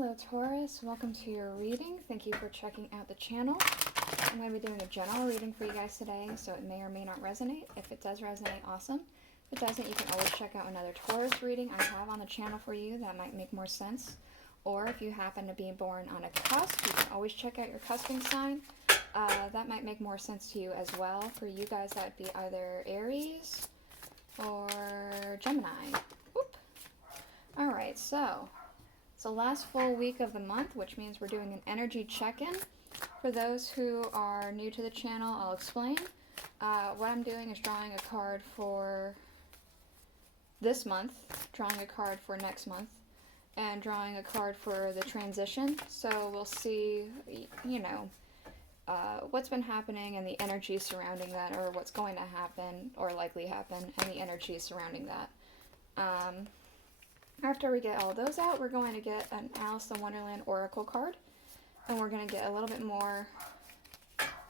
Hello Taurus, welcome to your reading. Thank you for checking out the channel. I'm going to be doing a general reading for you guys today, so it may or may not resonate. If it does resonate, awesome. If it doesn't, you can always check out another Taurus reading I have on the channel for you that might make more sense. Or if you happen to be born on a cusp, you can always check out your cusping sign. That might make more sense to you as well. For you guys, that would be either Aries or Gemini. Whoop. Alright, so it's the last full week of the month, which means we're doing an energy check-in. For those who are new to the channel, I'll explain. What I'm doing is drawing a card for this month, drawing a card for next month, and drawing a card for the transition. So we'll see, you know, what's been happening and the energy surrounding that, or what's going to happen, or likely happen, and the energy surrounding that. After we get all those out, we're going to get an Aleister Wonderland Oracle card. And we're going to get a little bit more,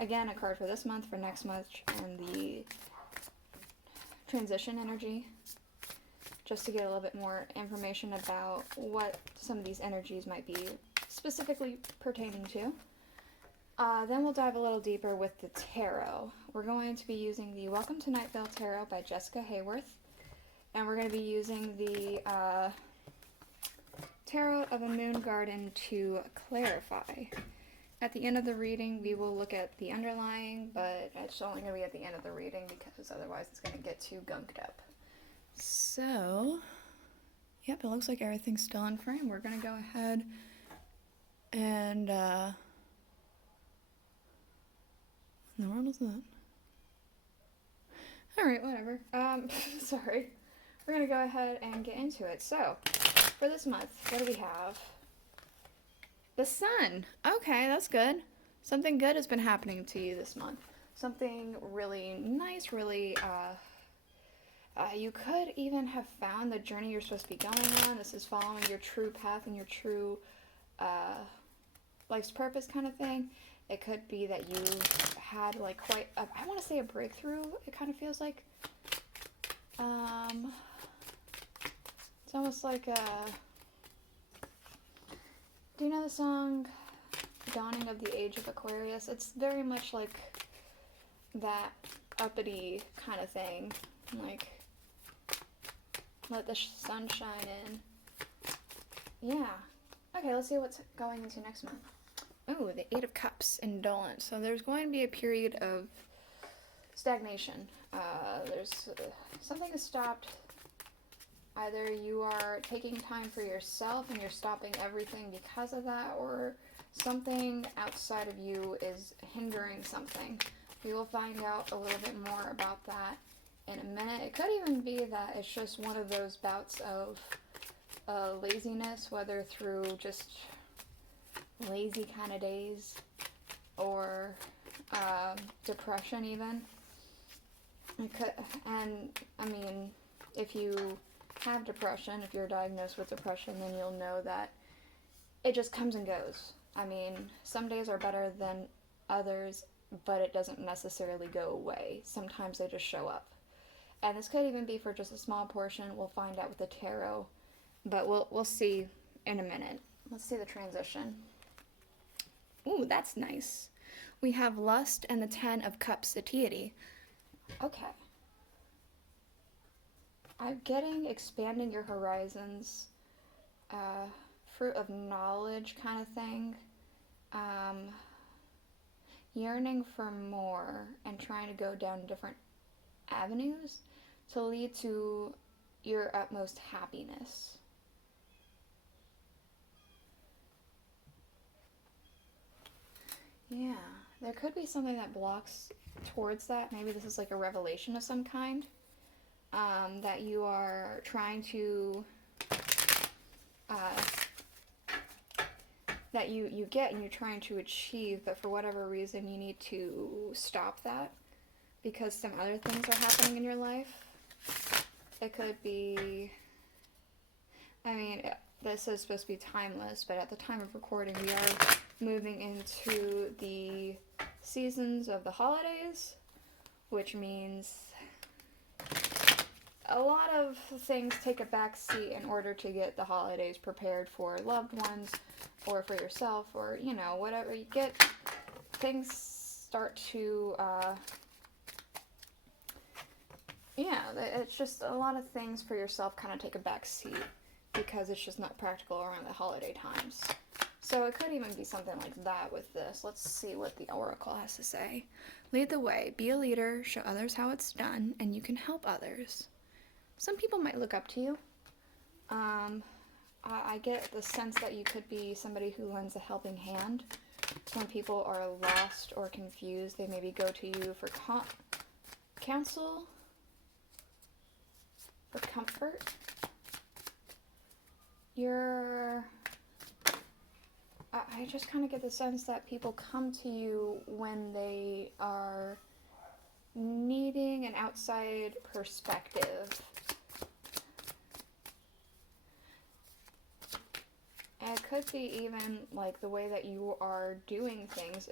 again, a card for this month, for next month, and the transition energy. Just to get a little bit more information about what some of these energies might be specifically pertaining to. Then we'll dive a little deeper with the tarot. We're going to be using the Welcome to Night Vale Tarot by Jessica Hayworth. And we're going to be using the Tarot of a Moon Garden to clarify. At the end of the reading, we will look at the underlying, but it's only going to be at the end of the reading because otherwise it's going to get too gunked up. So, yep, it looks like everything's still in frame. We're going to go ahead and, what in the world is that? Alright, whatever. Sorry. We're going to go ahead and get into it. So, for this month, what do we have? The Sun. Okay, that's good. Something good has been happening to you this month. Something really nice, really, you could even have found the journey you're supposed to be going on. This is following your true path and your true, life's purpose kind of thing. It could be that you had, like, quite a, I want to say a breakthrough, it kind of feels like. It's almost like do you know the song Dawning of the Age of Aquarius? It's very much like that uppity kind of thing. Like, let the sun shine in. Yeah. Okay, let's see what's going into next month. Ooh, the Eight of Cups, indolent. So there's going to be a period of stagnation. There's something is stopped. Either you are taking time for yourself and you're stopping everything because of that, or something outside of you is hindering something. We will find out a little bit more about that in a minute. It could even be that it's just one of those bouts of laziness, whether through just lazy kind of days or depression even. It could, and I mean, if you have depression, if you're diagnosed with depression, then you'll know that it just comes and goes. I mean, some days are better than others, but it doesn't necessarily go away. Sometimes they just show up. And this could even be for just a small portion. We'll find out with the tarot, but we'll see in a minute. Let's see the transition. Ooh, that's nice. We have Lust and the Ten of Cups, satiety. Okay. I'm getting expanding your horizons, fruit of knowledge kind of thing, yearning for more and trying to go down different avenues to lead to your utmost happiness. Yeah, there could be something that blocks towards that. Maybe this is like a revelation of some kind. That you are trying to, that you get and you're trying to achieve, but for whatever reason you need to stop that because some other things are happening in your life. It could be, I mean, this is supposed to be timeless, but at the time of recording we are moving into the seasons of the holidays, which means a lot of things take a back seat in order to get the holidays prepared for loved ones or for yourself, or, you know, whatever you get. Things start to, it's just a lot of things for yourself kind of take a back seat because it's just not practical around the holiday times. So it could even be something like that with this. Let's see what the Oracle has to say. Lead the way. Be a leader. Show others how it's done, and you can help others. Some people might look up to you. I get the sense that you could be somebody who lends a helping hand. When people are lost or confused, they maybe go to you for counsel, for comfort. I just kind of get the sense that people come to you when they are needing an outside perspective. And it could be even like the way that you are doing things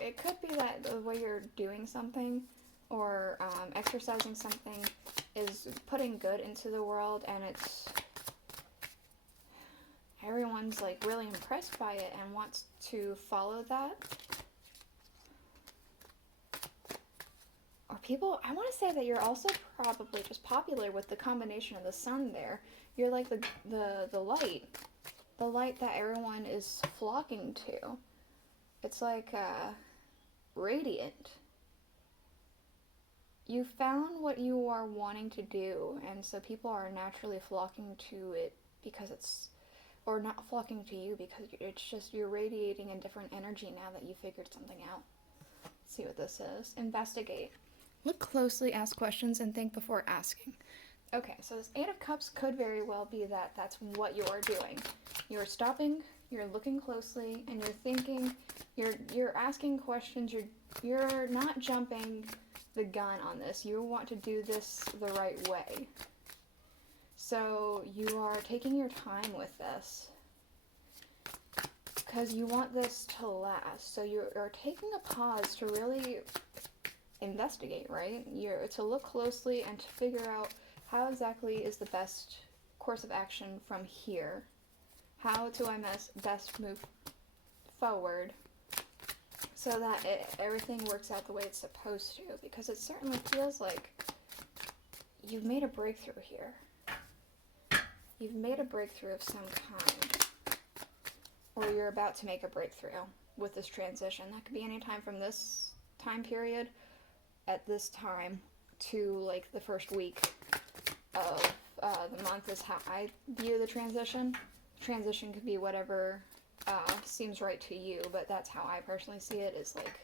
it could be that the way you're doing something or exercising something is putting good into the world, and everyone's like really impressed by it and wants to follow that. Or people, I want to say that you're also probably just popular with the combination of the sun there. You're like the light that everyone is flocking to. It's like radiant. You found what you are wanting to do, and so people are naturally flocking to it because or not flocking to you because it's just you're radiating a different energy now that you figured something out. Let's see what this is. Investigate. Look closely, ask questions, and think before asking. Okay, so this Eight of Cups could very well be that that's what you're doing. You're stopping, you're looking closely, and you're thinking, you're asking questions, you're not jumping the gun on this. You want to do this the right way. So you are taking your time with this because you want this to last. So you're taking a pause to really investigate, right? To look closely and to figure out how exactly is the best course of action from here. How do I best move forward so that everything works out the way it's supposed to? Because it certainly feels like you've made a breakthrough here. You've made a breakthrough of some kind. Or you're about to make a breakthrough with this transition. That could be any time from this time period at this time to like the first week of the month is how I view the transition. Transition could be whatever seems right to you, but that's how I personally see it, is like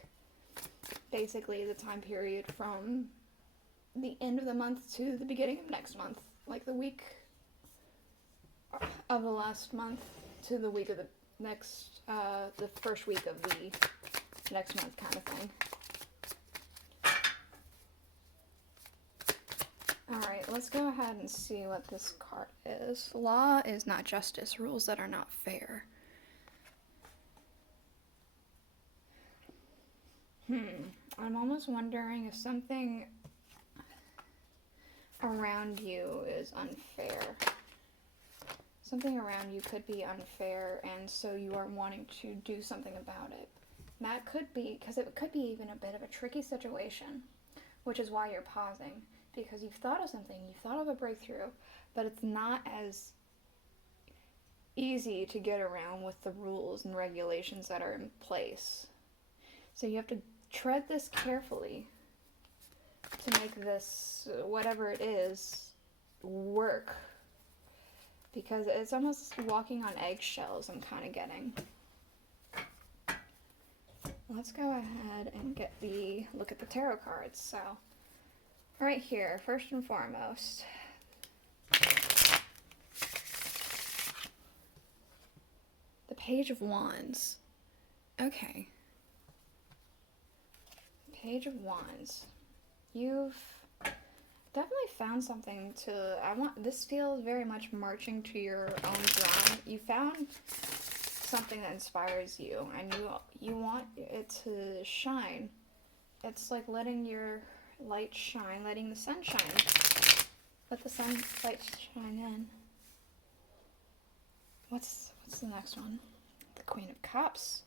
basically the time period from the end of the month to the beginning of next month. Like the week of the last month to the week of the next, the first week of the next month kind of thing. Alright, let's go ahead and see what this card is. Law is not justice. Rules that are not fair. I'm almost wondering if something around you is unfair. Something around you could be unfair, and so you are wanting to do something about it. And that could be, because it could be even a bit of a tricky situation, which is why you're pausing. Because you've thought of something, you've thought of a breakthrough, but it's not as easy to get around with the rules and regulations that are in place. So you have to tread this carefully to make this, whatever it is, work. Because it's almost walking on eggshells, I'm kind of getting. Let's go ahead and look at the tarot cards. So, right here, first and foremost, the Page of Wands. Okay. Page of Wands. You've definitely found something this feels very much marching to your own drum. You found something that inspires you, and you want it to shine it's like letting your light shine, letting the sun shine. Let the sunlight shine in. What's the next one? The Queen of Cups.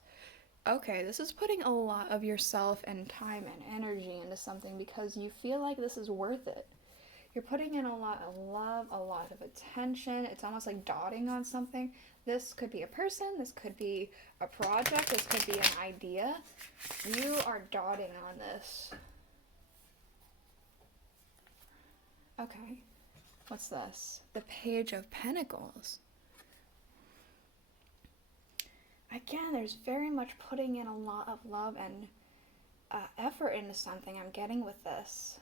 Okay, this is putting a lot of yourself and time and energy into something because you feel like this is worth it. You're putting in a lot of love, a lot of attention. It's almost like dotting on something. This could be a person, this could be a project, this could be an idea. You are dotting on this. Okay, what's this? The Page of Pentacles. Again, there's very much putting in a lot of love and effort into something I'm getting with this.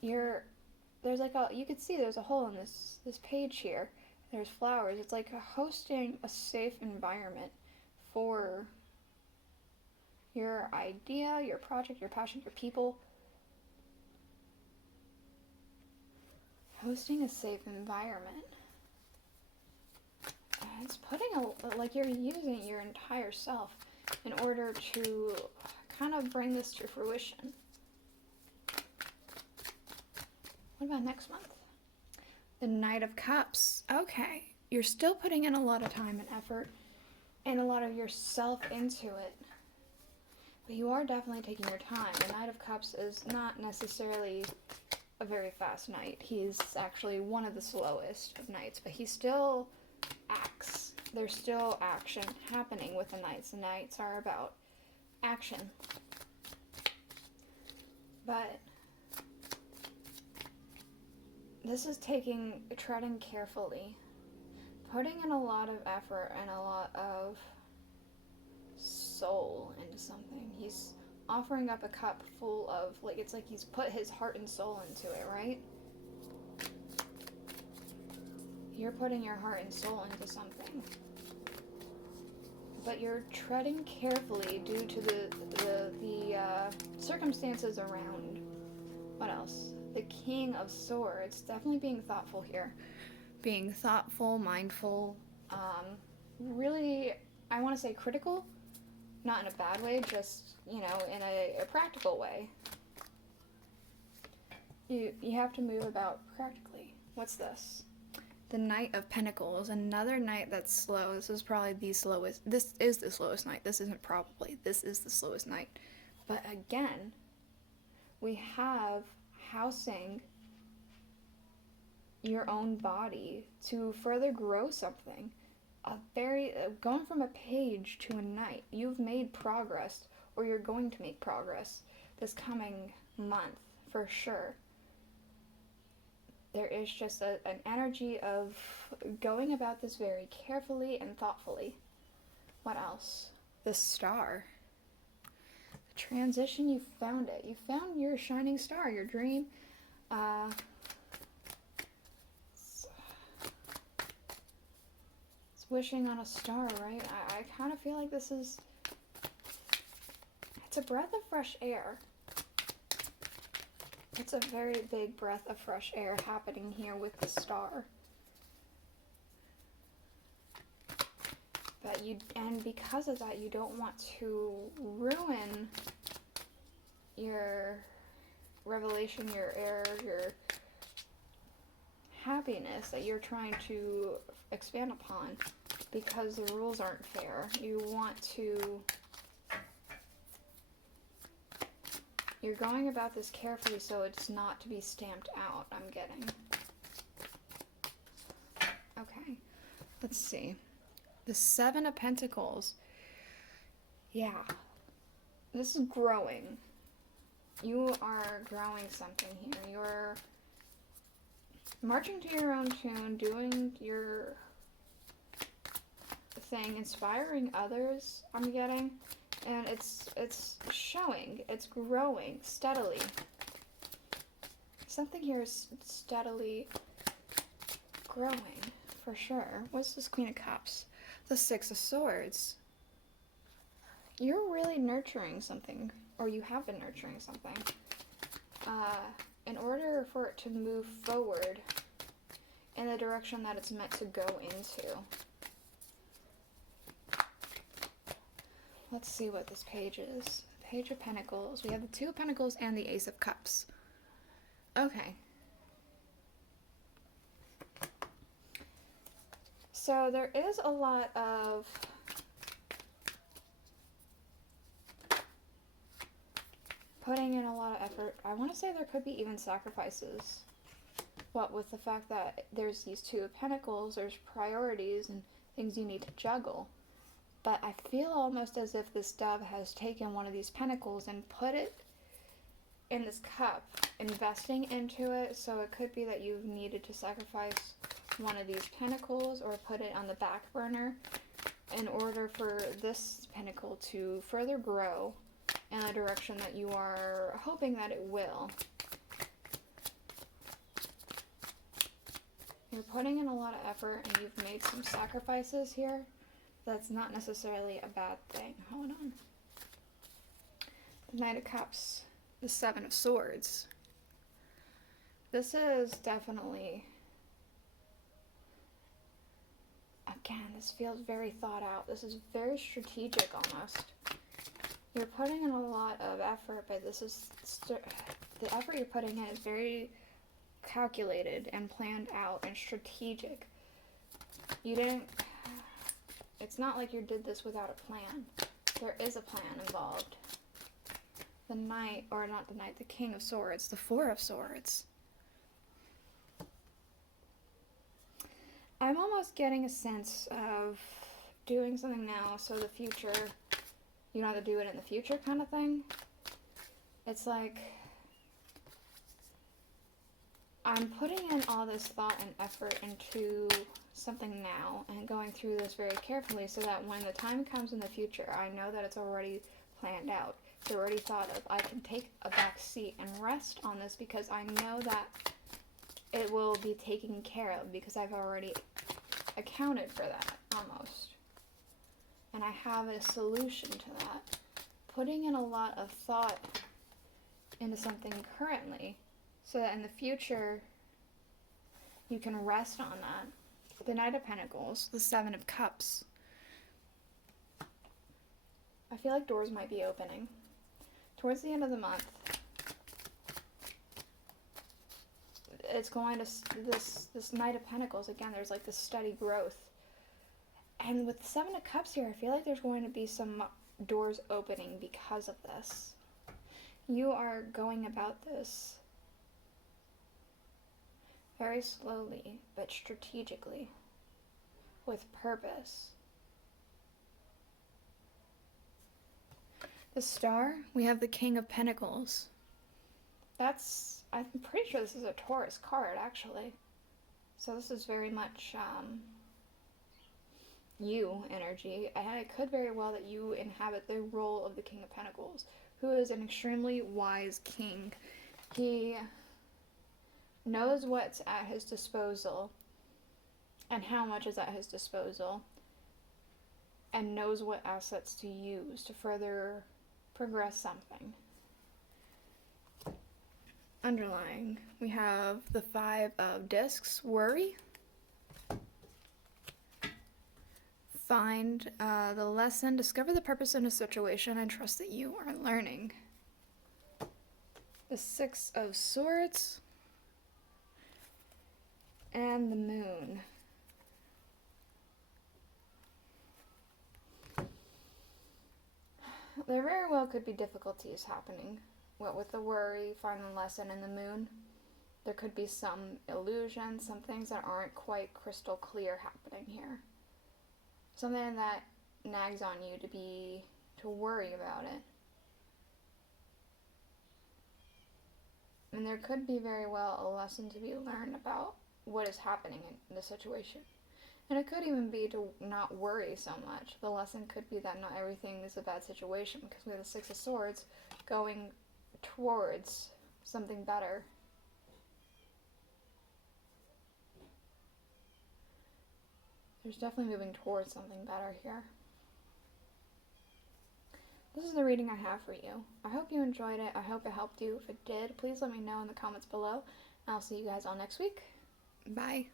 There's like you could see there's a hole in this page here. There's flowers. It's like hosting a safe environment for your idea, your project, your passion, your people. Hosting a safe environment. It's putting like you're using your entire self in order to kind of bring this to fruition. What about next month? The Knight of Cups. Okay, you're still putting in a lot of time and effort and a lot of yourself into it. But you are definitely taking your time. The Knight of Cups is not necessarily a very fast knight. He's actually one of the slowest of knights, but he still acts. There's still action happening with the knights. The knights are about action. But this is treading carefully, putting in a lot of effort and a lot of soul into something. He's offering up a cup full of, like, it's like he's put his heart and soul into it, right? You're putting your heart and soul into something. But you're treading carefully due to the circumstances around. What else? The King of Swords. Definitely being thoughtful here. Being thoughtful, mindful, really, I want to say critical. Not in a bad way, just, in a practical way. You have to move about practically. What's this? The Knight of Pentacles, another knight that's slow. This is probably the slowest. This is the slowest knight. This isn't probably. This is the slowest knight. But again, we have housing your own body to further grow something. Going from a page to a knight. You've made progress, or you're going to make progress this coming month for sure. There is just an energy of going about this very carefully and thoughtfully. What else? The Star. The transition, you found it. You found your shining star, your dream. It's wishing on a star, right? I kind of feel like it's a breath of fresh air. It's a very big breath of fresh air happening here with the star. And because of that, you don't want to ruin your revelation, your air, your happiness that you're trying to expand upon because the rules aren't fair. You're going about this carefully so it's not to be stamped out, I'm getting. Okay, let's see. The Seven of Pentacles. Yeah, this is growing. You are growing something here. You're marching to your own tune, doing your thing, inspiring others, I'm getting. And it's showing, it's growing steadily. Something here is steadily growing, for sure. What's this Queen of Cups? The Six of Swords. You're really nurturing something, or you have been nurturing something. In order for it to move forward in the direction that it's meant to go into. Let's see what this page is. Page of Pentacles. We have the Two of Pentacles and the Ace of Cups. Okay. So there is a lot of putting in a lot of effort. I want to say there could be even sacrifices. What with the fact that there's these Two of Pentacles, there's priorities and things you need to juggle. But I feel almost as if this dove has taken one of these pentacles and put it in this cup, investing into it. So it could be that you've needed to sacrifice one of these pentacles or put it on the back burner in order for this pentacle to further grow in the direction that you are hoping that it will. You're putting in a lot of effort and you've made some sacrifices here. That's not necessarily a bad thing. Hold on. The Knight of Cups. The Seven of Swords. This is definitely... Again, this feels very thought out. This is very strategic almost. You're putting in a lot of effort, but this is... the effort you're putting in is very calculated and planned out and strategic. You didn't... It's not like you did this without a plan. There is a plan involved. The Knight, or not the Knight, the King of Swords, the Four of Swords. I'm almost getting a sense of doing something now so the future, you don't have to do it in the future kind of thing. It's like, I'm putting in all this thought and effort into something now and going through this very carefully so that when the time comes in the future, I know that it's already planned out. It's already thought of. I can take a back seat and rest on this because I know that it will be taken care of because I've already accounted for that almost. And I have a solution to that. Putting in a lot of thought into something currently so that in the future you can rest on that. The Knight of Pentacles, the Seven of Cups. I feel like doors might be opening. Towards the end of the month, it's going to, this Knight of Pentacles, again, there's like this steady growth. And with the Seven of Cups here, I feel like there's going to be some doors opening because of this. You are going about this very slowly, but strategically, with purpose. The Star, we have the King of Pentacles. I'm pretty sure this is a Taurus card, actually. So this is very much you energy. And it could very well that you inhabit the role of the King of Pentacles, who is an extremely wise king. He knows what's at his disposal and how much is at his disposal, and knows what assets to use to further progress something. Underlying, we have the Five of Discs, worry. Find the lesson, discover the purpose in a situation, and trust that you are learning. The Six of Swords. And the Moon. There very well could be difficulties happening. What with the worry, find the lesson, and the Moon. There could be some illusions, some things that aren't quite crystal clear happening here. Something that nags on you to worry about it. And there could be very well a lesson to be learned about what is happening in the situation. And it could even be to not worry so much. The lesson could be that not everything is a bad situation, because we have the Six of Swords going towards something better. There's definitely moving towards something better here. This is the reading I have for you. I hope you enjoyed it. I hope it helped you. If it did, please let me know in the comments below. I'll see you guys all next week. Bye.